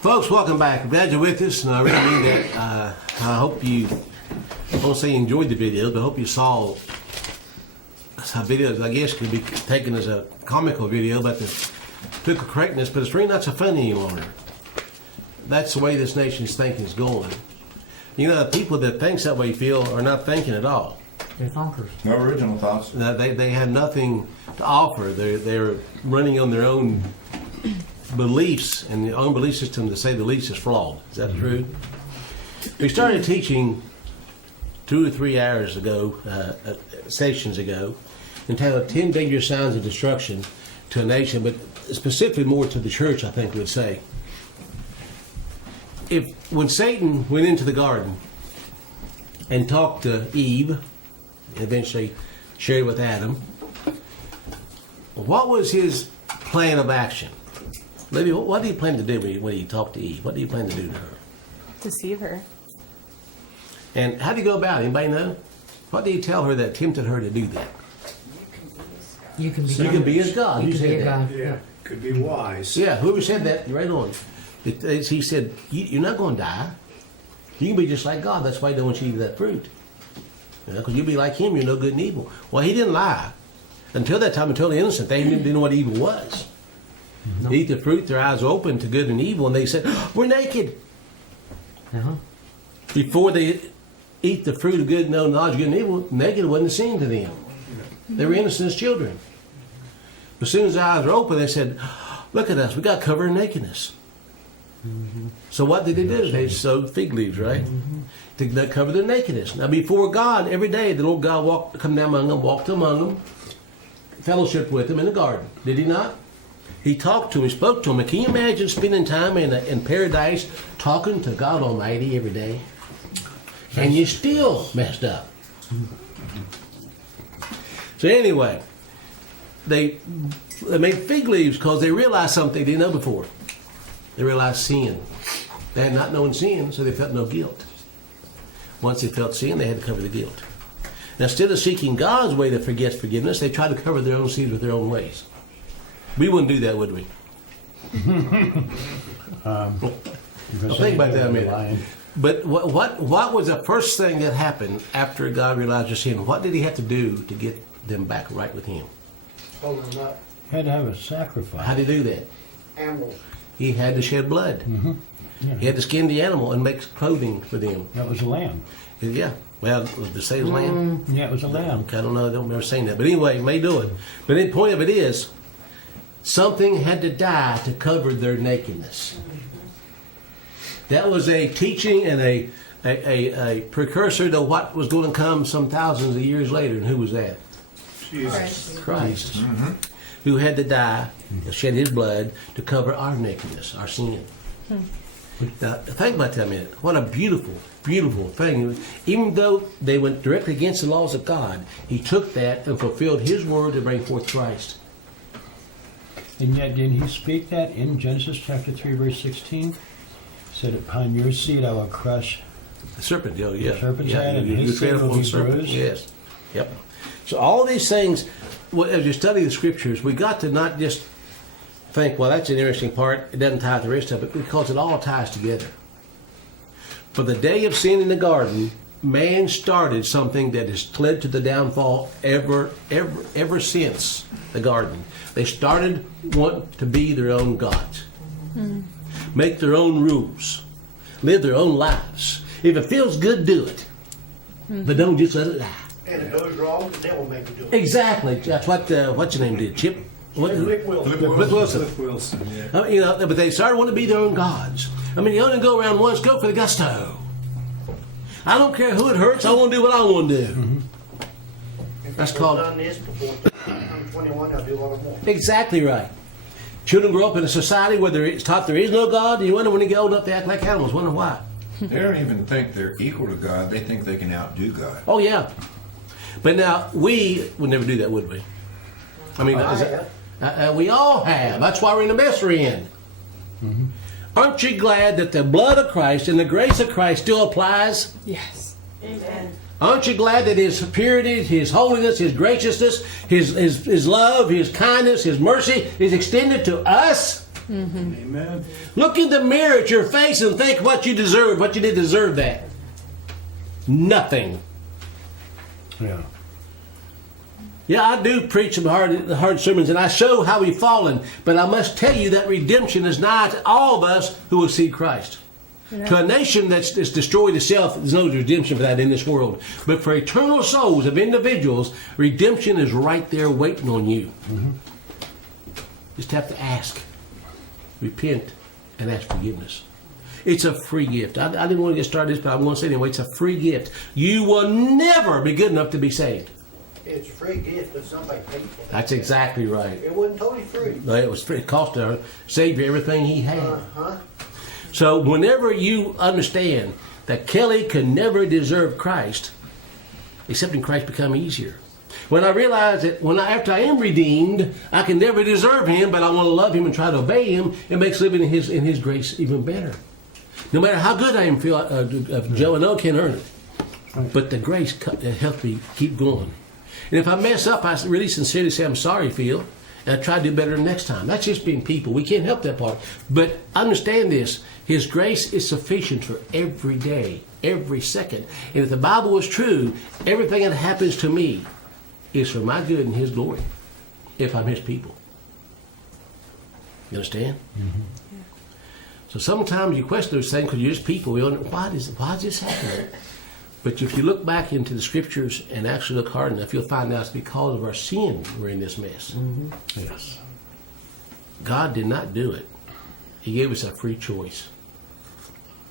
Folks, welcome back. Glad you're with us, and I really mean that. I hope you, I won't say you enjoyed the video, but I hope you saw some videos, I guess, could be taken as a comical video about the political correctness, but it's really not so funny any longer. That's the way this nation's thinking is going. You know, the people that think that way feel are not thinking at all. They're thonkers. No original thoughts. They have nothing to offer. They're running on their own beliefs, and their own belief system, to say the least, is flawed. Is that true? We started teaching 2 or 3 hours ago, sessions ago, entitled 10 Dangerous Signs of Destruction to a Nation, but specifically more to the church, I think we would say. When Satan went into the garden and talked to Eve, and eventually shared with Adam, what was his plan of action? Libby, what did he plan to do when he talked to Eve? What did he plan to do to her? Deceive her. And how did he go about it? Anybody know? What did he tell her that tempted her to do that? You can be as God. You Who can be said a that? God. Yeah, could be wise. Yeah, whoever said that, right on. He said, you're not going to die. You can be just like God. That's why he don't want you to eat that fruit. Because you'll be like him, you're no good and evil. Well, he didn't lie. Until that time, totally innocent. They didn't know what evil was. No. They eat the fruit, their eyes were open to good and evil, and they said, we're naked. Uh-huh. Before they eat the fruit of good and knowledge of good and evil, naked wasn't a sin to them. They were innocent as children. But as soon as their eyes were open, they said, look at us, we got covered in nakedness. Mm-hmm. So what did they do? They sewed fig leaves, right? Mm-hmm. To cover their nakedness. Now before God, every day, the Lord God come down among them, walked among them, fellowship with them in the garden. Did he not? He talked to him, he spoke to him. And can you imagine spending time in paradise talking to God Almighty every day? And you still messed up. So anyway, they made fig leaves because they realized something they didn't know before. They realized sin. They had not known sin, so they felt no guilt. Once they felt sin, they had to cover the guilt. Now, instead of seeking God's way to forget forgiveness, they tried to cover their own sins with their own ways. We wouldn't do that, would we? I'll think about that a minute. But what was the first thing that happened after God realized their sin? What did he have to do to get them back right with him? Hold them up. Had to have a sacrifice. How did he do that? Animals. He had to shed blood. Mm-hmm. Yeah. He had to skin the animal and make clothing for them. That was a lamb. Yeah. Well, was the same lamb? Yeah, it was a lamb. I don't know. I don't remember saying that. But anyway, he may do it. But the point of it is, something had to die to cover their nakedness. That was a teaching and a precursor to what was going to come some thousands of years later. And who was that? Jesus. Christ. Mm-hmm. Who had to die, shed his blood to cover our nakedness, our sin. Now, think about that a minute. What a beautiful, beautiful thing. Even though they went directly against the laws of God, he took that and fulfilled his word to bring forth Christ. And yet, didn't he speak that in Genesis chapter 3, verse 16? He said, upon your seed I will crush The serpent, yeah. the serpent's head, and You his seed tread will upon be the serpent. bruised. Yes. Yep. So all these things, as you study the scriptures, we got to not just think, well, that's an interesting part. It doesn't tie to the rest of it, because it all ties together. For the day of sin in the garden, man started something that has led to the downfall ever since the garden. They started wanting to be their own gods, make their own rules, live their own lives. If it feels good, do it, but don't just let it die. And if it goes wrong, the devil make you do it. Exactly. That's what what's your name did, Chip? Flip Wilson. Flip Wilson. Flip Wilson, yeah. You know, but they started wanting to be their own gods. I mean, you only go around once, go for the gusto. I don't care who it hurts. I want to do what I want to do. If That's people called- done this before I'm 21, I'll do what I want. Exactly right. Children grow up in a society where it's taught there is no God, and you wonder when they get old enough to act like animals. Wonder why? They don't even think they're equal to God. They think they can outdo God. Oh yeah. But now we would never do that, would we? I mean, we all have. That's why we're in the mess we're in. Mm-hmm. Aren't you glad that the blood of Christ and the grace of Christ still applies? Yes. Amen. Aren't you glad that His purity, His holiness, His graciousness, His love, His kindness, His mercy is extended to us? Amen. Look in the mirror at your face and think what you deserve, what you did deserve that. Nothing. Yeah. Yeah, I do preach some hard sermons, and I show how we've fallen. But I must tell you that redemption is nigh to all of us who will see Christ. To a nation that's destroyed itself, there's no redemption for that in this world. But for eternal souls of individuals, redemption is right there waiting on you. Mm-hmm. Just have to ask, repent, and ask forgiveness. It's a free gift. I didn't want to get started this, but I'm going to say it anyway. It's a free gift. You will never be good enough to be saved. It's a free gift, but somebody paid for it. That's exactly right. It wasn't totally free. No, it was free. It cost our Savior everything he had. Uh-huh. So whenever you understand that Kelly can never deserve Christ, accepting Christ become easier. When I realize that after I am redeemed, I can never deserve him, but I want to love him and try to obey him, it makes living in his grace even better. No matter how good I am, Joe and O can earn it. But the grace helps me keep going. And if I mess up, I really sincerely say, I'm sorry, Phil, and I try to do better next time. That's just being people. We can't help that part. But understand this. His grace is sufficient for every day, every second. And if the Bible is true, everything that happens to me is for my good and his glory, if I'm his people. You understand? Mm-hmm. So sometimes you question those things because you're just people. We don't know, why is this happening? But if you look back into the scriptures and actually look hard enough, you'll find out it's because of our sin we're in this mess. Mm-hmm. Yes. God did not do it. He gave us a free choice.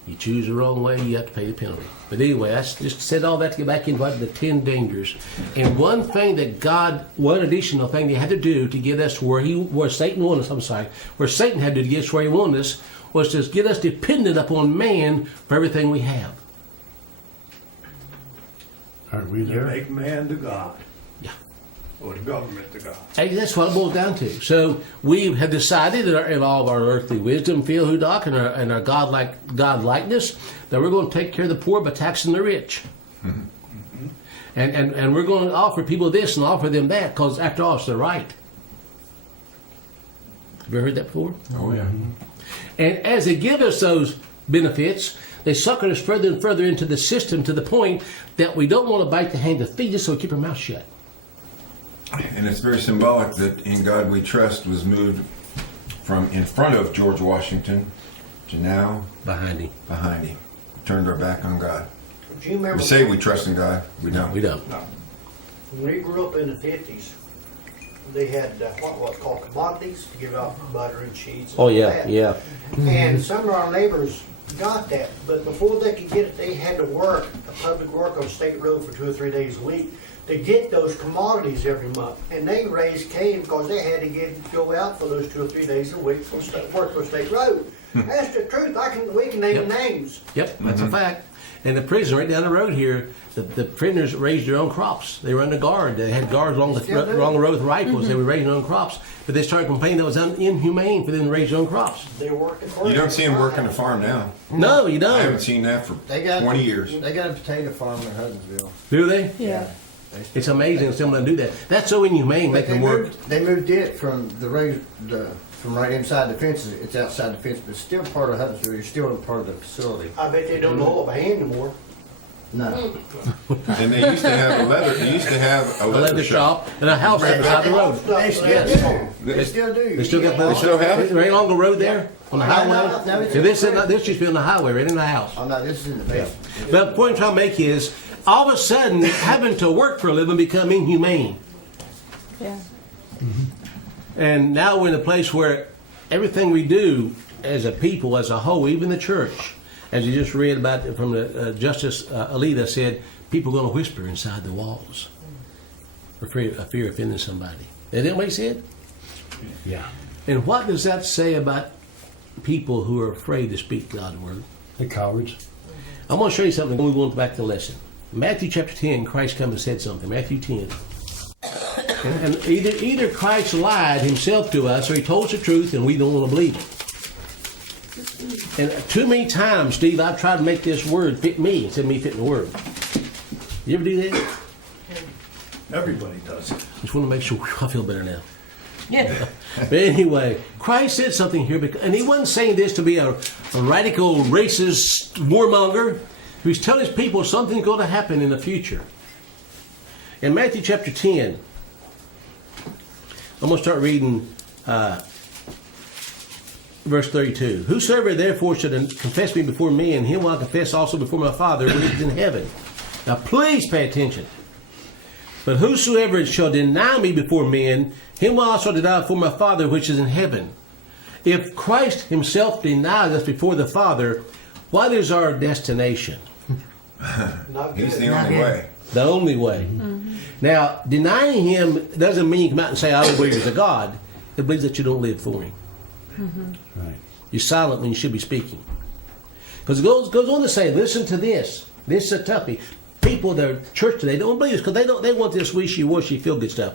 You choose the wrong way, you have to pay the penalty. But anyway, I just said all that to get back into the 10 dangers. And one additional thing they had to do to get us where Satan wanted us, where Satan had to get us where he wanted us, was to get us dependent upon man for everything we have. Aren't we To there? make man to God. Yeah. Or the government to God. Hey, that's what it boils down to. So we have decided in all of our earthly wisdom, Phil Hudock, and our God-likeness, that we're going to take care of the poor by taxing the rich. Mm-hmm. And we're going to offer people this and offer them that, because after all, it's their right. Have you ever heard that before? Oh, yeah. And as they give us those benefits, they sucker us further and further into the system to the point that we don't want to bite the hand that feeds us, so we keep our mouth shut. And it's very symbolic that In God We Trust was moved from in front of George Washington to now Behind him. behind him. Turned our back on God. Do you remember We say we trust in God. We don't. We don't. No. When we grew up in the 50s, they had what's called commodities to give out butter and cheese. And Oh, all yeah, that. yeah. And some of our neighbors got that, but before they could get it, they had to work a public work on state road for 2 or 3 days a week to get those commodities every month. And they raised Cain because they had to go out for those 2 or 3 days a week for work for state road. That's the truth. We can name the names. Yep, that's a fact. And the prison right down the road here, the prisoners raised their own crops. They were under guard. They had guards along the road with rifles. They were raising their own crops. But they started complaining that it was inhumane for them to raise their own crops. They were working for You don't see him working the farm now. No, you I haven't don't. seen that for They got 20 years. They got a potato farm in Huttonville. Do they? Yeah. It's amazing someone to do that. That's so inhumane, But make them work. They moved it from from right inside the fences. It's outside the fence, but it's still part of Huttonville. You're still a part of the facility. I bet they don't know of a hand anymore. No. And they used to have a leather shop. And a house right beside the road. They still Yes. do. They still do. They still got They still have it? right along the road there on the No, highway. no, it's So this in the used to be on the highway, right in the house. Oh no, this is in the basement. But the point I'm trying to make is, all of a sudden, having to work for a living become inhumane. Yeah. And now we're in a place where everything we do as a people, as a whole, even the church, as you just read about from the Justice Alita said, people are going to whisper inside the walls for fear of offending somebody. Is that what he said? Yeah. And what does that say about people who are afraid to speak God's word? The cowards. I'm going to show you something when we go back to the lesson. Matthew chapter 10, Christ comes and said something. Matthew 10. And either Christ lied himself to us or he told us the truth and we don't want to believe it. And too many times, Steve, I've tried to make this word fit me instead of me fitting the word. You ever do that? Everybody does it. Just want to make sure I feel better now. Yeah. But anyway, Christ said something here, and he wasn't saying this to be a radical racist warmonger. He was telling his people something's going to happen in the future. In Matthew chapter 10, I'm going to start reading verse 32. Whosoever therefore should confess me before me, and him will I confess also before my Father which is in heaven. Now please pay attention. But whosoever shall deny me before men, him will also deny before my Father which is in heaven. If Christ himself denies us before the Father, what is our destination? Not He's good. the Not only good. way. The only way. Now, denying him doesn't mean you come out and say, I don't believe there's a God. It believes that you don't live for him. Right. You're silent when you should be speaking. Because it goes on to say, listen to this. This is a toughie. People that are church today don't believe this because they want this wishy-washy feel-good stuff.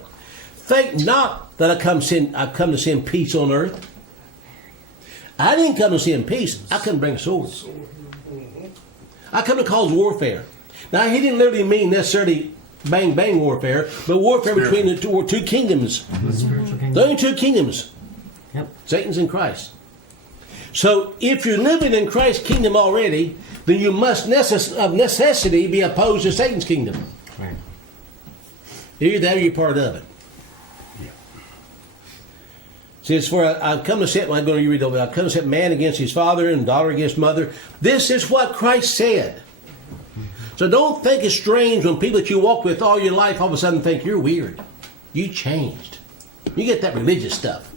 Think not that I've come to send peace on earth. I didn't come to send peace. I come to bring swords. I come to cause warfare. Now, he didn't literally mean necessarily bang warfare, but warfare between the two kingdoms. Spiritual kingdom. The only two kingdoms. Yep. Satan's in Christ. So if you're living in Christ's kingdom already, then you must of necessity be opposed to Satan's kingdom. Right. Either that or you're part of it. See, it's for I've come to set, I'm going to read over, I've come to set man against his father and daughter against mother. This is what Christ said. So don't think it's strange when people that you walk with all your life all of a sudden think you're weird. You changed. You get that religious stuff.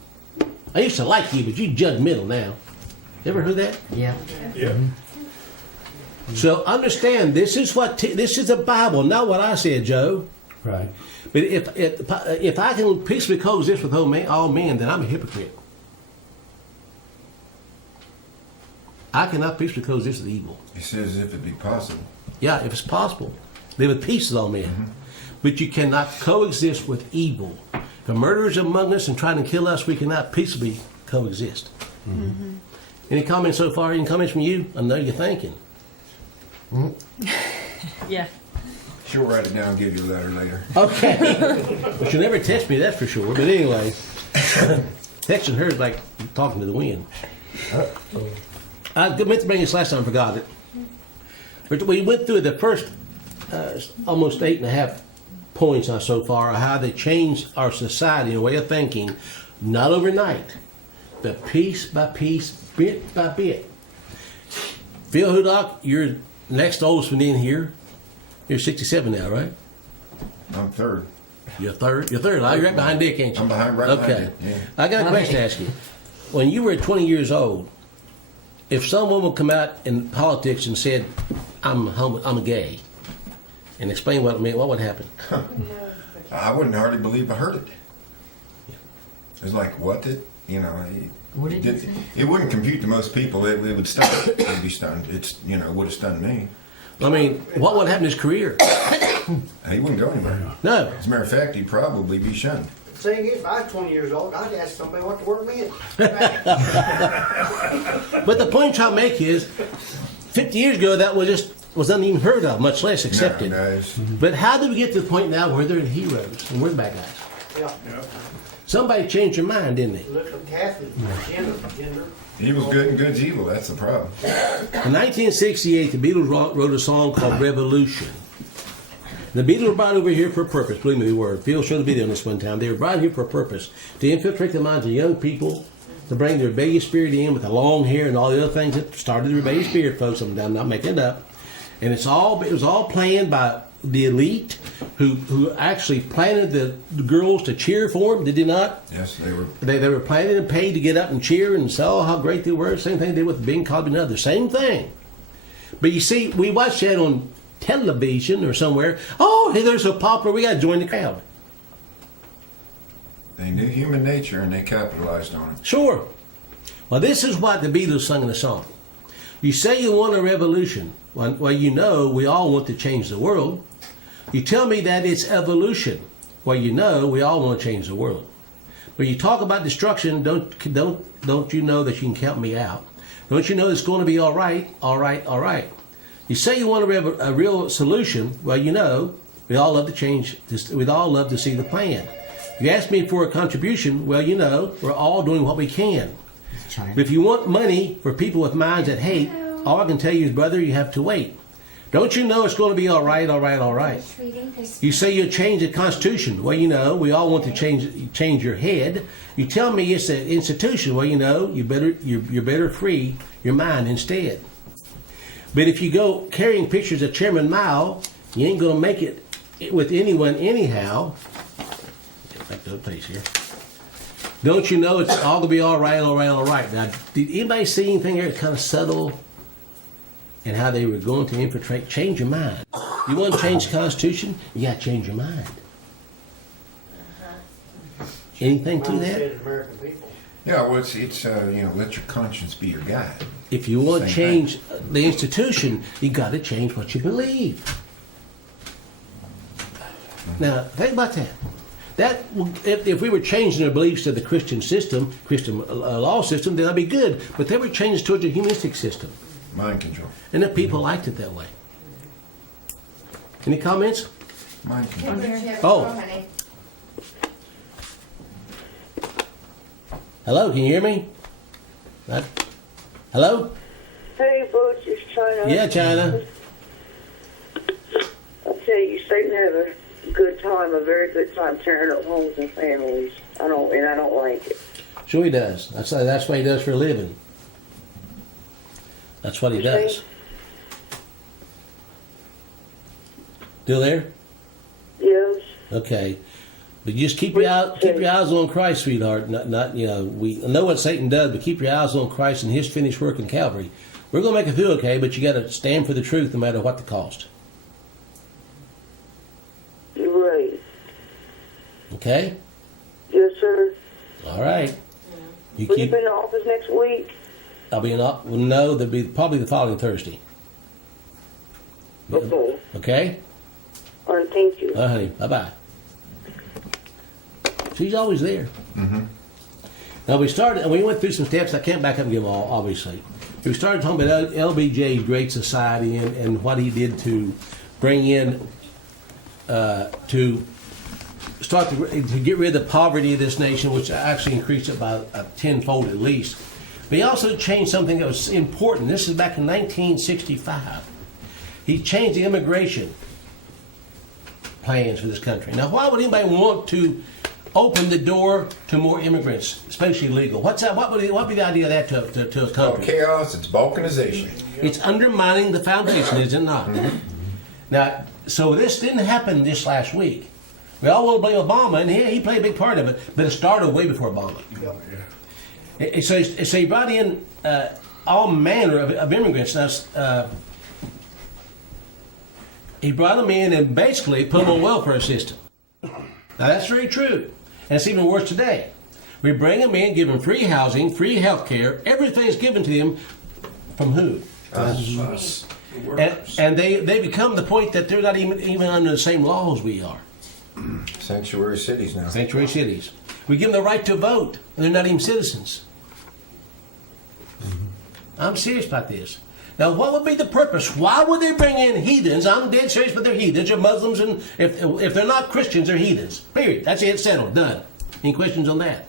I used to like you, but you judgmental now. You ever heard that? Yeah. Yeah. So understand, this is the Bible, not what I said, Joe. Right. But if I can peaceably coexist with all men, then I'm a hypocrite. I cannot peaceably coexist with evil. He says if it be possible. Yeah, if it's possible, live at peace with all men. Mm-hmm. But you cannot coexist with evil. If a murderer is among us and trying to kill us, we cannot peaceably coexist. Mm-hmm. Any comments so far? Any comments from you? I know you're thinking. Yeah. She'll write it down and give you a letter later. Okay. Well, she'll never text me, that's for sure. But anyway, texting her is like talking to the wind. I meant to bring this last time, I forgot it. But we went through the first almost 8.5 points so far, how they changed our society and way of thinking, not overnight, but piece by piece, bit by bit. Phil Hudock, you're next oldest one in here. You're 67 now, right? I'm third. You're third. You're third. You're right behind Dick, ain't you? I'm behind right Okay. behind you. Yeah. I got a question to ask you. When you were 20 years old, if someone would come out in politics and said, I'm a gay, and explain what it meant, what would happen? I wouldn't hardly believe I heard it. It's like, what did, What did you say? it wouldn't compute to most people. It would stun. It'd be stunned. It would have stunned me. I mean, what would happen to his career? He wouldn't go anywhere. No. As a matter of fact, he'd probably be shunned. The thing is, if I was 20 years old, I'd ask somebody what the word meant. But the point I'm trying to make is, 50 years ago, that was even heard of, much less accepted. No, it's- But how did we get to the point now where they're the heroes and we're the bad guys? Yeah. Yeah. Somebody changed their mind, didn't they? Look at Catholic, gender. Evil's good and good's evil. That's the problem. In 1968, the Beatles wrote a song called Revolution. The Beatles were brought over here for a purpose. Believe me, they were. Phil showed the video on this one time. They were brought here for a purpose. To infiltrate the minds of young people, to bring the rebellious spirit in with the long hair and all the other things that started the rebellious spirit, folks. I'm not making it up. And it was all planned by the elite who actually planted the girls to cheer for them. Did they not? Yes, they were. They were planted and paid to get up and cheer and say, oh, how great they were. Same thing they did with Bing Crosby and others. Same thing. But you see, we watched that on television or somewhere. Oh, hey, they're so popular, we got to join the crowd. They knew human nature and they capitalized on it. Sure. Well, this is what the Beatles sung in the song. You say you want a revolution. Well, we all want to change the world. You tell me that it's evolution. Well, we all want to change the world. But you talk about destruction, don't you know that you can count me out? Don't you know it's going to be all right, all right, all right? You say you want a real solution. Well, we all love to change. We'd all love to see the plan. You ask me for a contribution, well, we're all doing what we can. China. But if you want money for people with minds that hate, all I can tell you is, brother, you have to wait. Don't you know it's going to be all right, all right, all right? You say you'll change the Constitution. Well, we all want to change your head. You tell me it's an institution. Well, you're better free your mind instead. But if you go carrying pictures of Chairman Mao, you ain't going to make it with anyone anyhow. Get back to the place here. Don't you know it's all going to be all right, all right, all right? Now, did anybody see anything here that's kind of subtle in how they were going to infiltrate? Change your mind. You want to change the Constitution? You got to change your mind. Anything to that? Mindset of American people. Yeah, well, it's let your conscience be your guide. If you want to Same change the institution, you got to change what you believe. Now, think about that. If we were changing our beliefs to the Christian system, Christian law system, then that'd be good. But they were changed towards a humanistic system, Mind control. and the people liked it that way. Any comments? Mind control. Oh. Hello, can you hear me? Hello? Hey, Butch, it's China. Yeah, China. I'll tell you, Satan has a good time, a very good time tearing up homes and families. I don't like it. Sure he does. That's what he does for a living. That's what he does. Still there? Yes. Okay. But just keep your eyes on Christ, sweetheart. Not we know what Satan does, but keep your eyes on Christ and His finished work in Calvary. We're gonna make it through okay, but you got to stand for the truth no matter what the cost. You're right. Okay. Yes, sir. All right. Will you be in the office next week? I'll be in. No, there'll be probably the following Thursday. Okay. Okay. All right, thank you. Honey. Bye bye. She's always there. Mm-hmm. Now we went through some steps. I can't back up and give them all, obviously. We started talking about LBJ's Great Society and what he did to bring in, to get rid of the poverty of this nation, which actually increased it by tenfold at least. But he also changed something that was important. This is back in 1965. He changed the immigration plans for this country. Now, why would anybody want to open the door to more immigrants, especially legal? What's that? What would be the idea of that to a country? Chaos, it's balkanization. It's undermining the foundation, is it not? Mm-hmm. Now, so this didn't happen just last week. We all want to blame Obama, and he played a big part of it, but it started way before Obama. So he brought in all manner of immigrants. Now, he brought them in and basically put them on welfare system. Now, that's very true. And it's even worse today. We bring them in, give them free housing, free health care. Everything's given to them from who? Us. And they become the point that they're not even under the same laws we are. Sanctuary cities now. Sanctuary cities. We give them the right to vote, and they're not even citizens. I'm serious about this. Now, what would be the purpose? Why would they bring in heathens? I'm dead serious, but they're heathens. They're Muslims, and if they're not Christians, they're heathens. Period. That's it. Settled. Done. Any questions on that?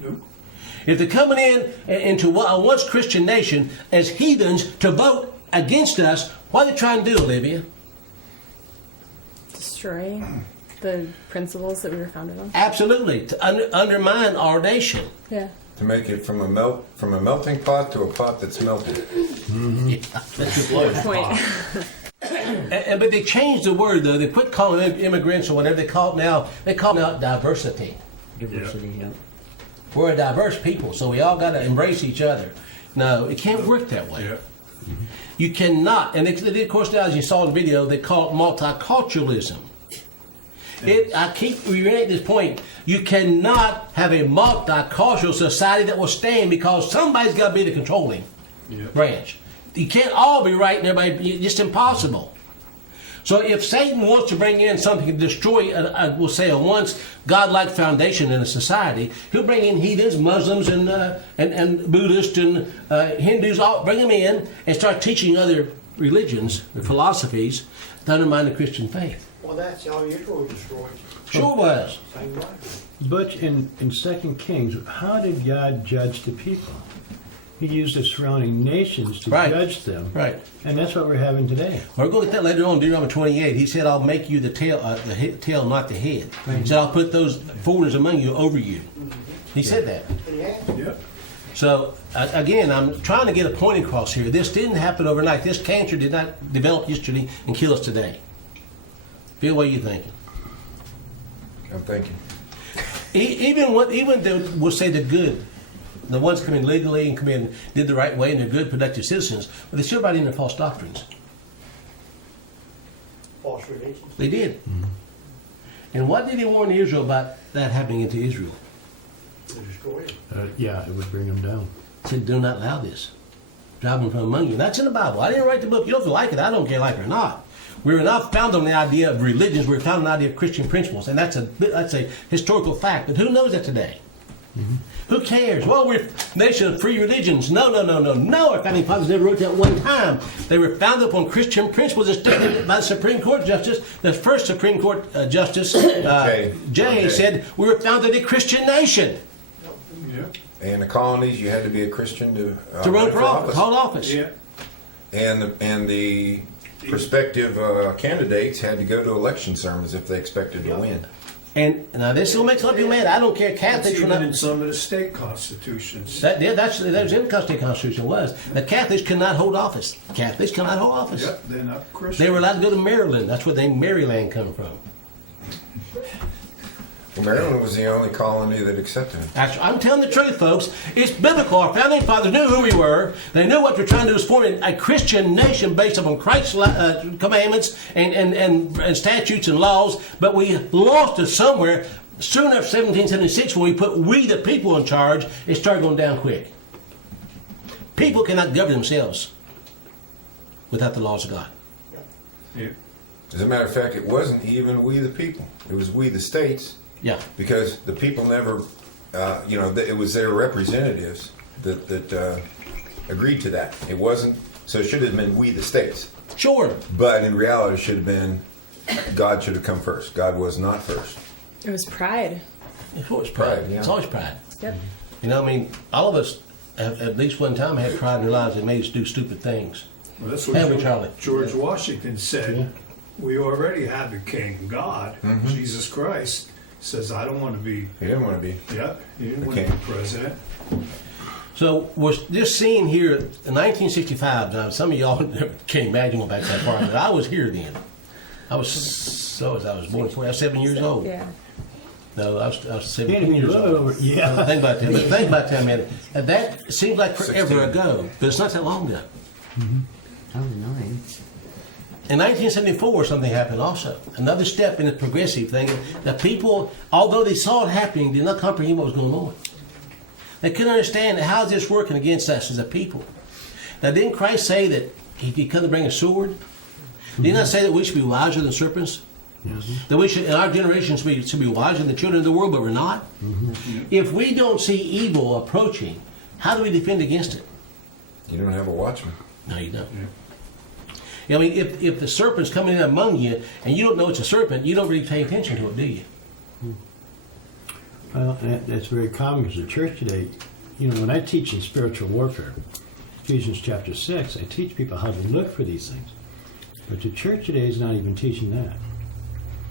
Nope. If they're coming into a once Christian nation as heathens to vote against us, what are they trying to do, Olivia? Destroy the principles that we were founded on. Absolutely. To undermine our nation. Yeah. To make it from a melting pot to a pot that's melted. Mm-hmm. Yeah, that's your Good point. But they changed the word, though. They quit calling it immigrants or whatever they call it now. They call it now diversity. Diversity, yeah. We're a diverse people, so we all got to embrace each other. No, it can't work that way. Yeah. You cannot, and they, of course, now as you saw in the video, they call it multiculturalism. I keep reiterating this point. You cannot have a multicultural society that will stand because somebody's got to be the controlling branch. You can't all be right and everybody, it's just impossible. So if Satan wants to bring in something to destroy, we'll say, a once godlike foundation in a society, he'll bring in heathens, Muslims, and Buddhists and Hindus, all bring them in and start teaching other religions and philosophies to undermine the Christian faith. Well, that's how Israel was destroyed. Sure was. Same way. But in 2 Kings, how did God judge the people? He used the surrounding nations to Right. judge them. Right. And that's what we're having today. We're going to get that later on in Deuteronomy 28. He said, I'll make you the tail, not the head. He said, I'll put those foreigners among you over you. He said that. Yeah. Yep. So, again, I'm trying to get a point across here. This didn't happen overnight. This cancer did not develop yesterday and kill us today. Bill, what are you thinking? I'm thinking. Even we'll say the good, the ones come in legally and come in, did the right way, and they're good, productive citizens, but they still brought in their false doctrines. False religions. They did. And what did he warn Israel about that happening into Israel? They destroyed it. Yeah, it would bring them down. He said, do not allow this. Drive them from among you. And that's in the Bible. I didn't write the book. You don't feel like it. I don't care like it or not. We were not founded on the idea of religions. We were founded on the idea of Christian principles. And that's a historical fact. But who knows that today? Who cares? Well, we're a nation of free religions. No. Our founding fathers never wrote that one time. They were founded upon Christian principles established by the Supreme Court Justice. The first Supreme Court Justice, Jay, said we were founded a Christian nation. Yep. And the colonies, you had to be a Christian to run for office, hold office. Yeah. And the prospective candidates had to go to election sermons if they expected to win. And now this will make some of you mad. I don't care. That's Catholics were even not. in some of the state constitutions. That was in the state constitution was that Catholics could not hold office. Catholics cannot hold office. Yep, they're not Christian. They were allowed to go to Maryland. That's where the name Maryland come from. Well, Maryland was the only colony that accepted it. I'm telling the truth, folks. It's biblical. Our founding fathers knew who we were. They knew what they're trying to do is form a Christian nation based upon Christ's commandments and statutes and laws. But we lost it somewhere. Soon after 1776, when we put we the people in charge, it started going down quick. People cannot govern themselves without the laws of God. Yeah. As a matter of fact, it wasn't even we the people. It was we the states. Yeah. Because the people never, it was their representatives that agreed to that. It wasn't, so it should have been we the states. Sure. But in reality, it should have been, God should have come first. God was not first. It was pride. It's always pride. Pride, yeah. It's always pride. Yep. You know, I mean, all of us have at least one time had pride in our lives that made us do stupid things. Well, that's Haven't we, what Charlie? George Washington said. Yeah. We already have a king, God, Jesus Christ. Says, I don't want to be. He didn't want to be. Yep, he didn't want king. to be president. So was this scene here in 1965? Now, some of y'all can't imagine going back that far, but I was here then. I was born. I was 7 years old. Yeah. No, I was 17 Can't years even old. yeah. Think about that. But think about that, man. And that seems like forever 16. ago, but it's not that long ago. I was 9. In 1974, something happened also. Another step in the progressive thing. The people, although they saw it happening, did not comprehend what was going on. They couldn't understand how is this working against us as a people. Now, didn't Christ say that he come to bring a sword? Did he not say that we should be wiser than serpents? That we should, in our generation, should be wiser than the children of the world, but we're not? If we don't see evil approaching, how do we defend against it? You don't have a watchman. No, you don't. I mean, if the serpent's coming in among you and you don't know it's a serpent, you don't really pay attention to it, do you? Well, that's very common because the church today, when I teach in spiritual warfare, Ephesians chapter 6, I teach people how to look for these things. But the church today is not even teaching that.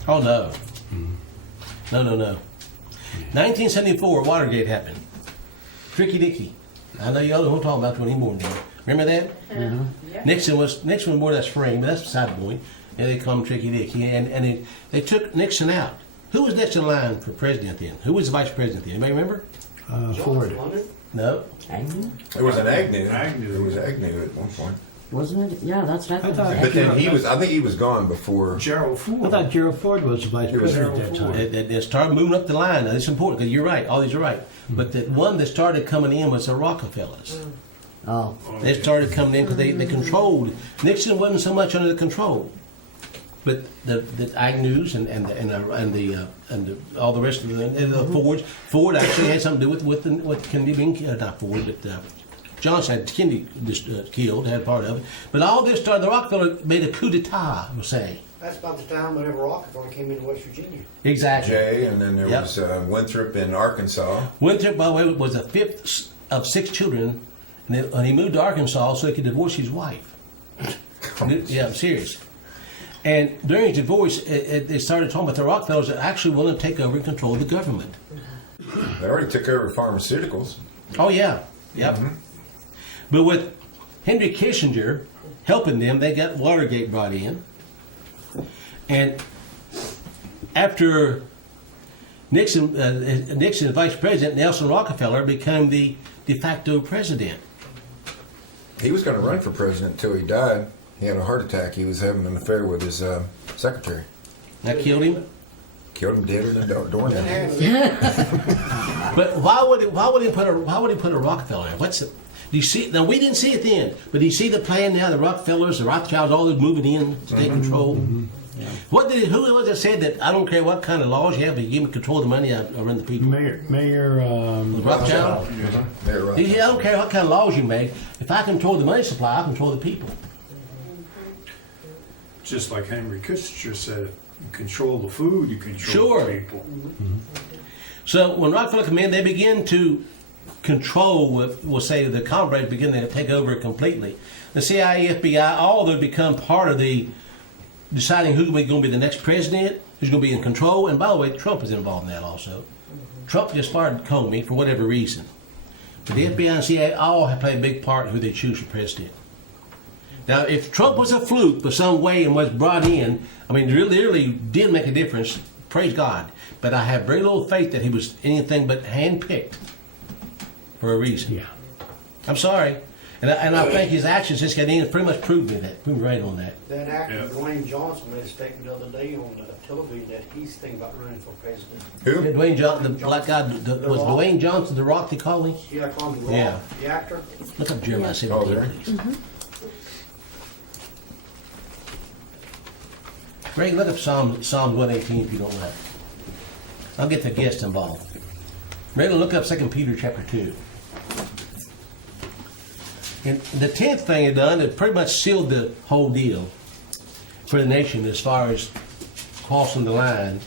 Oh, no. No. 1974, Watergate happened. Tricky Dicky. I know y'all don't talk about it anymore now. Remember that? Yeah. Nixon wore that spring, but that's beside the point. And they call him Tricky Dicky. And they took Nixon out. Who was next in line for president then? Who was the vice president then? Anybody remember? Ford. No. Agnew? It was an Agnew. Agnew. It was Agnew at one point. Wasn't it? Yeah, that's what I I thought. thought- But then I think he was gone before. Gerald Ford. I thought Gerald Ford was the vice It was president at that Gerald time. Ford. They started moving up the line. Now, it's important because you're right. All these are right. But the one that started coming in was the Rockefellers. Oh, They started coming in because they controlled. Nixon wasn't so much under the control, but the Agnews and all the rest of the Fords. Ford actually had something to do with Kennedy being not Ford, but Johnson had Kennedy killed, had part of it. But all this started. The Rockefeller made a coup d'état, we'll say. That's about the time whenever Rockefeller came into West Virginia. Exactly. Jay, and then there Yep. was Winthrop in Arkansas. Winthrop, by the way, was the fifth of 6 children, and he moved to Arkansas so he could divorce his wife. Yeah, I'm serious. And during his divorce, they started talking about the Rockefellers that actually wanted to take over and control the government. They already took over pharmaceuticals. Oh, yeah. Yep. But with Henry Kissinger helping them, they got Watergate brought in. And after Nixon as vice president, Nelson Rockefeller became the de facto president. He was going to run for president until he died. He had a heart attack. He was having an affair with his secretary. That killed him. Killed him dead in the doornail. But why would he put a Rockefeller in? What's it? Do you see? Now we didn't see it then, but do you see the plan now? The Rockefellers, the Rothschilds, all those moving in to take control. Who was it said that I don't care what kind of laws you have, but you give me control of the money, I run the people. Mayor Rothschild. Mayor Rothschild. I don't care what kind of laws you make. If I control the money supply, I control the people. Just like Henry Kissinger said, you control the food, you control Sure. the people. So when Rockefeller came in, they began to control, we'll say the comrades begin to take over completely. The CIA, FBI, all of them become part of the deciding who's going to be the next president, who's going to be in control. And by the way, Trump is involved in that also. Trump just fired Comey for whatever reason. But the FBI and CIA all have played a big part in who they choose for president. Now, if Trump was a fluke for some way and was brought in, I mean, really did make a difference, praise God. But I have very little faith that he was anything but handpicked for a reason. Yeah. I'm sorry. And I think his actions just got in pretty much proved me right on that. That actor, Yeah. Dwayne Johnson, made a statement the other day on television that he's thinking about running for president. Who? Dwayne Johnson, the black guy, was Dwayne Johnson the Rock they call him? Yeah, I call him the Rock, Yeah. the actor. Look up Jeremiah Oh, 17, there. please. Greg, look up Psalms 118 if you don't mind. I'll get the guest involved. Ray, look up 2 Peter chapter 2. And the 10th thing it done, it pretty much sealed the whole deal for the nation as far as crossing the line.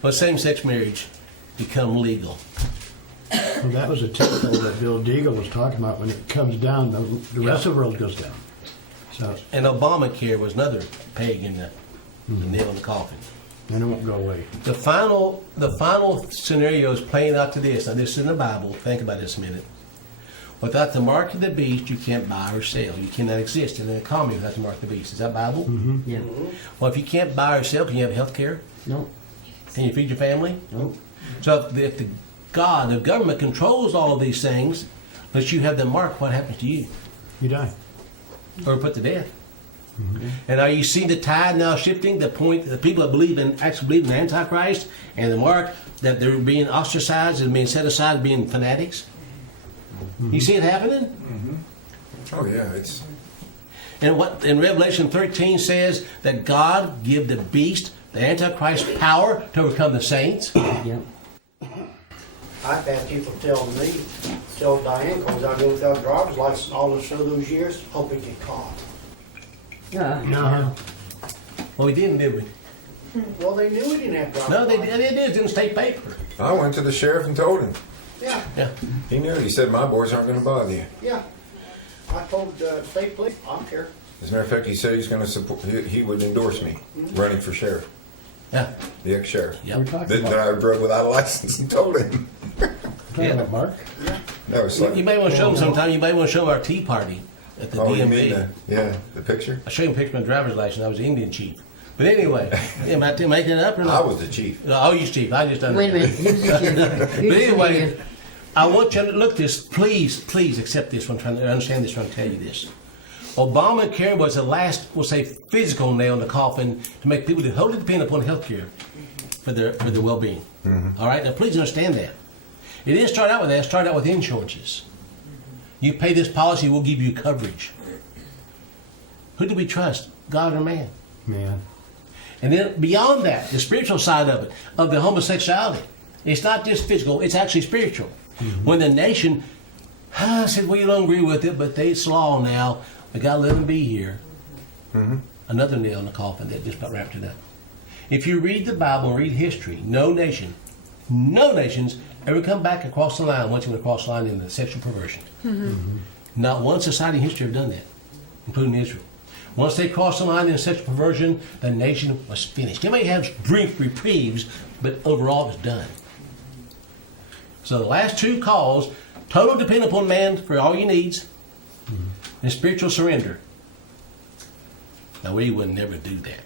But same-sex marriage become legal. Well, that was a typical that Bill Deagle was talking about. When it comes down, the rest of the world goes down. So, And Obamacare was another peg in the nail in the coffin. and it won't go away. The final scenario is playing out to this. Now, this is in the Bible. Think about this a minute. Without the mark of the beast, you can't buy or sell. You cannot exist in an economy without the mark of the beast. Is that Bible? Yeah. Well, if you can't buy or sell, can you have health care? Nope. Can you feed your family? Nope. So if the government controls all of these things, but you have the mark, what happens to you? You die. Or put to death. And are you seeing the tide now shifting? The point, the people that actually believe in the Antichrist and the mark, that they're being ostracized and being set aside as being fanatics? You see it happening? Oh yeah, it's And what in Revelation 13 says that God give the beast, the Antichrist, power to overcome the saints. Yep. I've had people tell Diane, because I go without a driver's license all those years, hoping to get caught. No. Well, we didn't, did we? Well, they knew we didn't have driver's No, they license. did. It is in the state paper. I went to the sheriff and told him. Yeah, Yeah. He knew. He said, my boys aren't going to bother you. yeah. I told state police, I don't care. As a matter of fact, he said he's going to support. He would endorse me running for sheriff, Yeah. the ex-sheriff. Yep. We're talking That about, I drove without a license and told him. talking about Mark. No, it's You like, may want to show them sometime. You may want to show them our tea party at the oh, you mean DMV. the picture? I showed him a picture of my driver's license. I was the Indian chief. But anyway, am I making it up or I not? was the chief. No, I was chief. I just done Wait a minute. Who's the kid? But anyway, I want you to look this. Please accept this one. Trying to understand this. Trying to tell you this. Obamacare was the last, we'll say, physical nail in the coffin to make people totally depend upon health care for their well-being. All right, now please understand that. It didn't start out with that. It started out with insurances. You pay this policy, we'll give you coverage. Who do we trust, God or man? Man. And then beyond that, the spiritual side of it, of the homosexuality. It's not just physical, it's actually spiritual. When the nation said, well, you don't agree with it, but it's law now. We got to let them be here. another nail in the coffin that just about wrapped it up. If you read the Bible and read history, no nations ever come back across the line once you went across the line into sexual perversion. Not one society in history have done that, including Israel. Once they crossed the line in sexual perversion, the nation was finished. They may have brief reprieves, but overall it was done. So the last two calls, total dependence upon man for all your needs, and spiritual surrender. Now we would never do that.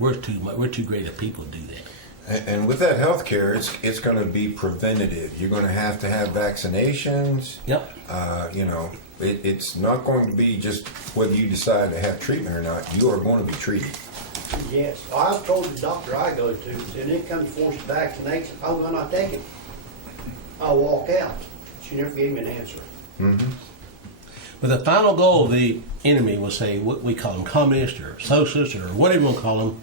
We're too great a people to do that. And with that health care, it's going to be preventative. You're going to have vaccinations. Yep. It's not going to be just whether you decide to have treatment or not. You are going to be treated. Yes. I was told the doctor I go to, and it comes forced vaccination. I will not take it. I'll walk out. She never gave me an answer. But the final goal of the enemy was, say, what we call them communist or socialist or whatever you want to call them,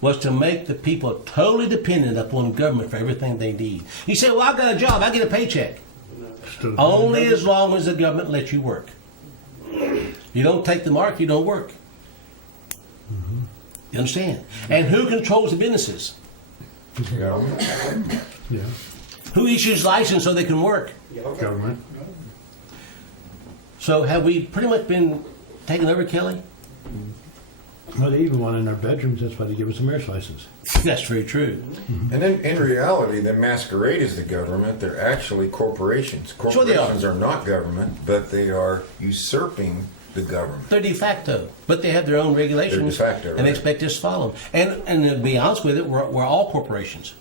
was to make the people totally dependent upon government for everything they need. You say, well, I've got a job, I get a paycheck. Only as long as the government lets you work. You don't take the mark, you don't work. You understand? And who controls the businesses? Yeah. Yeah. Who issues license so they can work? Government. So have we pretty much been taken over, Kelly? Well, they even want in our bedrooms. That's why they give us a marriage license. That's very true. And in reality, they masquerade as the government. They're actually corporations. Sure they are. Corporations are not government, but they are usurping the government. They're de facto, but they have their own regulations, They're de facto, and they right. expect us to follow them. And to be honest with it, we're all corporations.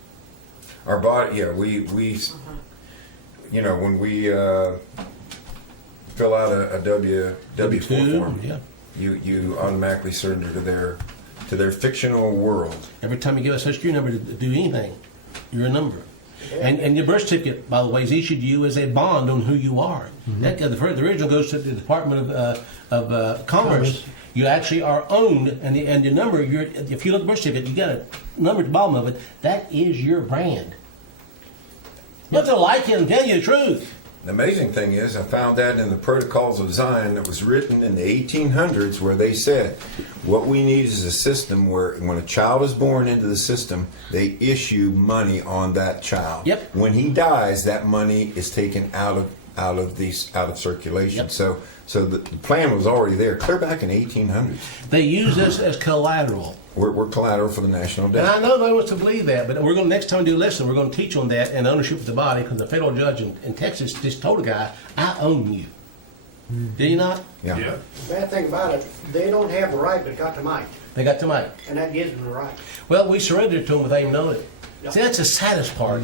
Our body, yeah, we when we fill out a W-4 form, yeah. you automatically surrender to their fictional world. Every time you give us a Social Security number to do anything, you're a number. And your birth certificate, by the way, is issued to you as a bond on who you are. That, the original goes to the Department of Commerce. You actually are owned, and your number. If you look at the birth certificate, you got a number at the bottom of it. That is your brand. You have to like it and tell you the truth. The amazing thing is, I found that in the Protocols of Zion that was written in the 1800s, where they said, what we need is a system where when a child is born into the system, they issue money on that child. Yep. When he dies, that money is taken out of circulation. Yep. So the plan was already there, clear back in the 1800s. They use us as collateral. We're collateral for the national And debt. I know nobody wants to believe that, but we're going next time we do a lesson, we're going to teach on that and ownership of the body, because the federal judge in Texas just told a guy, I own you. Did he not? Yeah. Yeah. Bad thing about it, they don't have the right, but got the might. They got the mic. And that gives them the right. Well, we surrendered to him without even knowing it. Yep. See, that's the saddest part.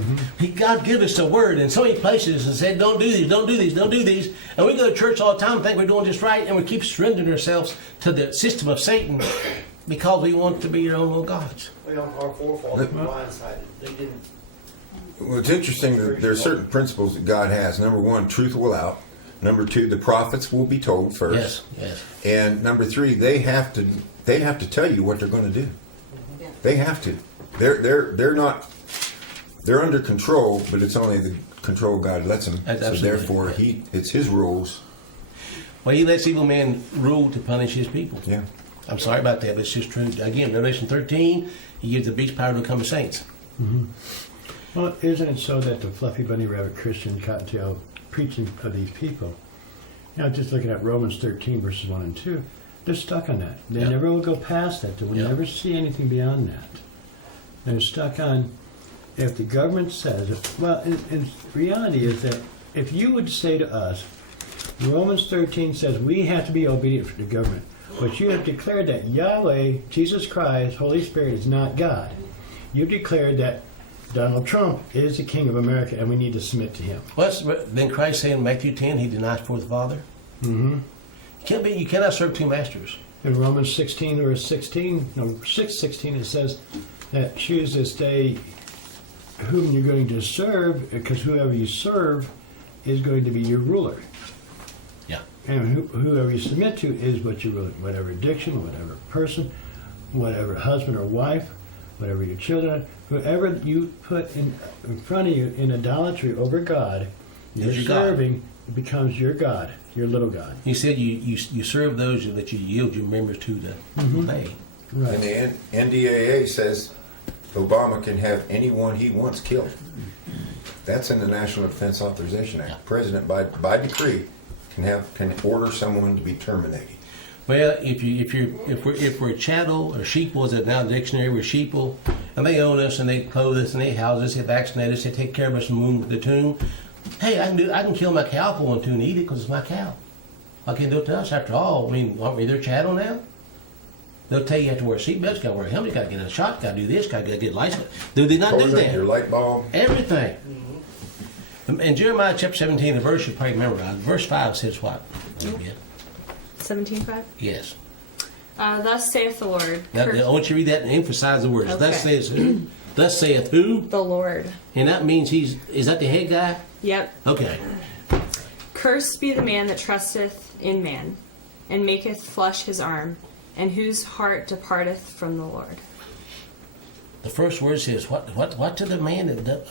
God gave us a word in so many places and said, don't do these, don't do these, don't do these. And we go to church all the time and think we're doing just right, and we keep surrendering ourselves to the system of Satan because we want to be our own little gods. Well, our forefathers were blindsided. They didn't. Well, it's interesting that there are certain principles that God has. Number one, truth will out. Number two, the prophets will be told first. Yes. And number three, they have to tell you what they're going to do. They have to. They're not. They're under control, but it's only the control God lets them. That's so absolutely. therefore, it's His rules. Well, he lets evil men rule to punish his people. Yeah. I'm sorry about that, but it's just true. Again, Revelation 13, he gives the beast power to become the saints. Well, isn't it so that the fluffy bunny rabbit Christian cottontail preaching of these people, just looking at Romans 13 verses 1 and 2, they're stuck on that. They Yeah. never will go past that. They will Yeah. never see anything beyond that. They're stuck on, if the government says, well, in reality is that if you would say to us, Romans 13 says we have to be obedient to the government, but you have declared that Yahweh, Jesus Christ, Holy Spirit is not God. You've declared that Donald Trump is the King of America and we need to submit to him. Then Christ saying in Matthew 10, he denies for the Father. Mm-hmm. You cannot serve two masters. In Romans 16 or 16, no, 6:16, it says that choose this day whom you're going to serve, because whoever you serve is going to be your ruler. Yeah. And whoever you submit to is what you ruler. Whatever addiction, whatever person, whatever husband or wife, whatever your children, whoever you put in front of you in idolatry over God, you're Is your God. serving becomes your God, your little God. He said you serve those that you yield your members to obey. Right. And the NDAA says Obama can have anyone he wants killed. That's in the National Defense Authorization Act. President by decree can order someone to be terminated. Well, if we're chattel or sheeple, as it now in the dictionary, we're sheeple, and they own us and they clothe us and they house us, they vaccinate us, they take care of us from the womb to the tomb. Hey, I can kill my cow if I want to and eat it because it's my cow. I can't do it to us. After all, I mean, aren't we their chattel now? They'll tell you have to wear seatbelts, got to wear a helmet, got to get a shot, got to do this, got to get a license. Do they not do Poison that? your light bulb. Everything. In Jeremiah chapter 17, the verse you probably remember, verse 5 says what? 17:5. Yes. Thus saith the Lord. Now, I want you to read that and emphasize the words. Okay. Thus saith who? Thus saith who? The Lord. And that means is that the head guy? Yep. Okay. Cursed be the man that trusteth in man, and maketh flesh his arm, and whose heart departeth from the Lord. The first word says what to the man that does,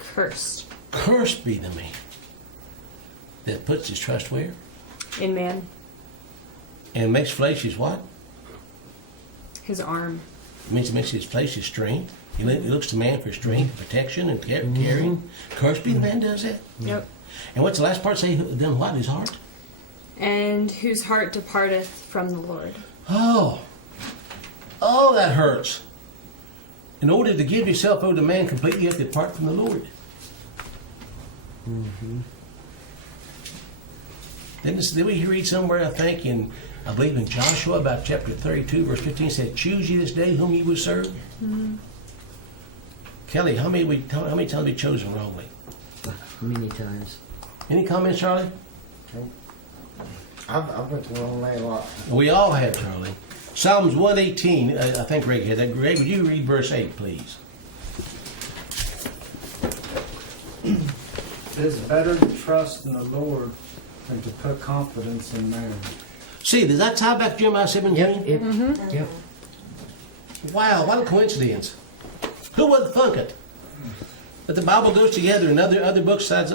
Cursed. cursed be the man that puts his trust where? In man. And makes flesh his what? His arm. It means it makes his flesh his strength. He looks to man for strength, protection, and caring. Cursed be the man does that. Yep. And what's the last part say? Then what? His heart? And whose heart departeth from the Lord. Oh, that hurts. In order to give yourself over to man completely, you have to depart from the Lord. Didn't we read somewhere, I think, I believe in Joshua, about chapter 32, verse 15, said, choose ye this day whom ye will serve? Mm-hmm. Kelly, how many times have we chosen wrongly? Many times. Any comments, Charlie? I've went the wrong way a lot. We all have, Charlie. Psalms 118, I think Greg had that. Greg, would you read verse 8, please? It is better to trust in the Lord than to put confidence in man. See, does that tie back to Jeremiah 17? Yep. Wow, what a coincidence. Who would thunk it? That the Bible goes together and other books besides.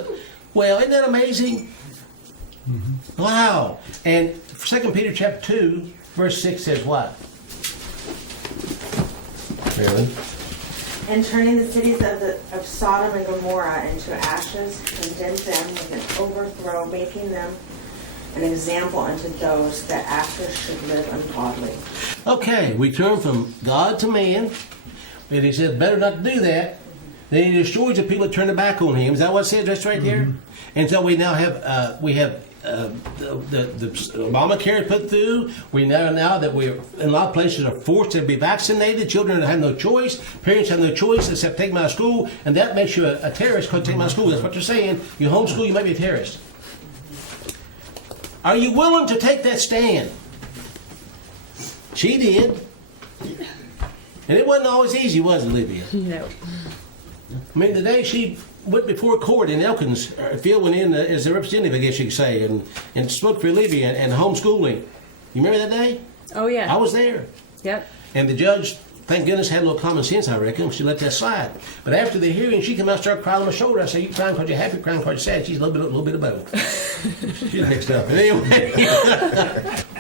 Well, isn't that amazing? Mm-hmm. Wow. And 2 Peter chapter 2, verse 6 says what? Really? And turning the cities of Sodom and Gomorrah into ashes, condemned them with an overthrow, making them an example unto those that after should live ungodly. Okay, we turn from God to man, and he said, better not to do that. Then he destroys the people that turn their back on him. Is that what it says just right there? And so we now have the Obamacare put through. We know now that we're in a lot of places are forced to be vaccinated. Children have no choice. Parents have no choice except take them out of school, and that makes you a terrorist because take them out of school. That's what they're saying. You homeschool, you might be a terrorist. Are you willing to take that stand? She did. And it wasn't always easy, was it, Olivia? No. I mean, the day she went before court in Elkins, Phil went in as a representative, I guess you could say, and spoke for Olivia and homeschooling. You remember that day? Oh, yeah. I was there. Yep. And the judge, thank goodness, had a little common sense, I reckon. She let that slide. But after the hearing, she came out and started crying on my shoulder. I said, you crying because you're happy, crying because you're sad. She's a little bit of both. She's mixed up. Anyway.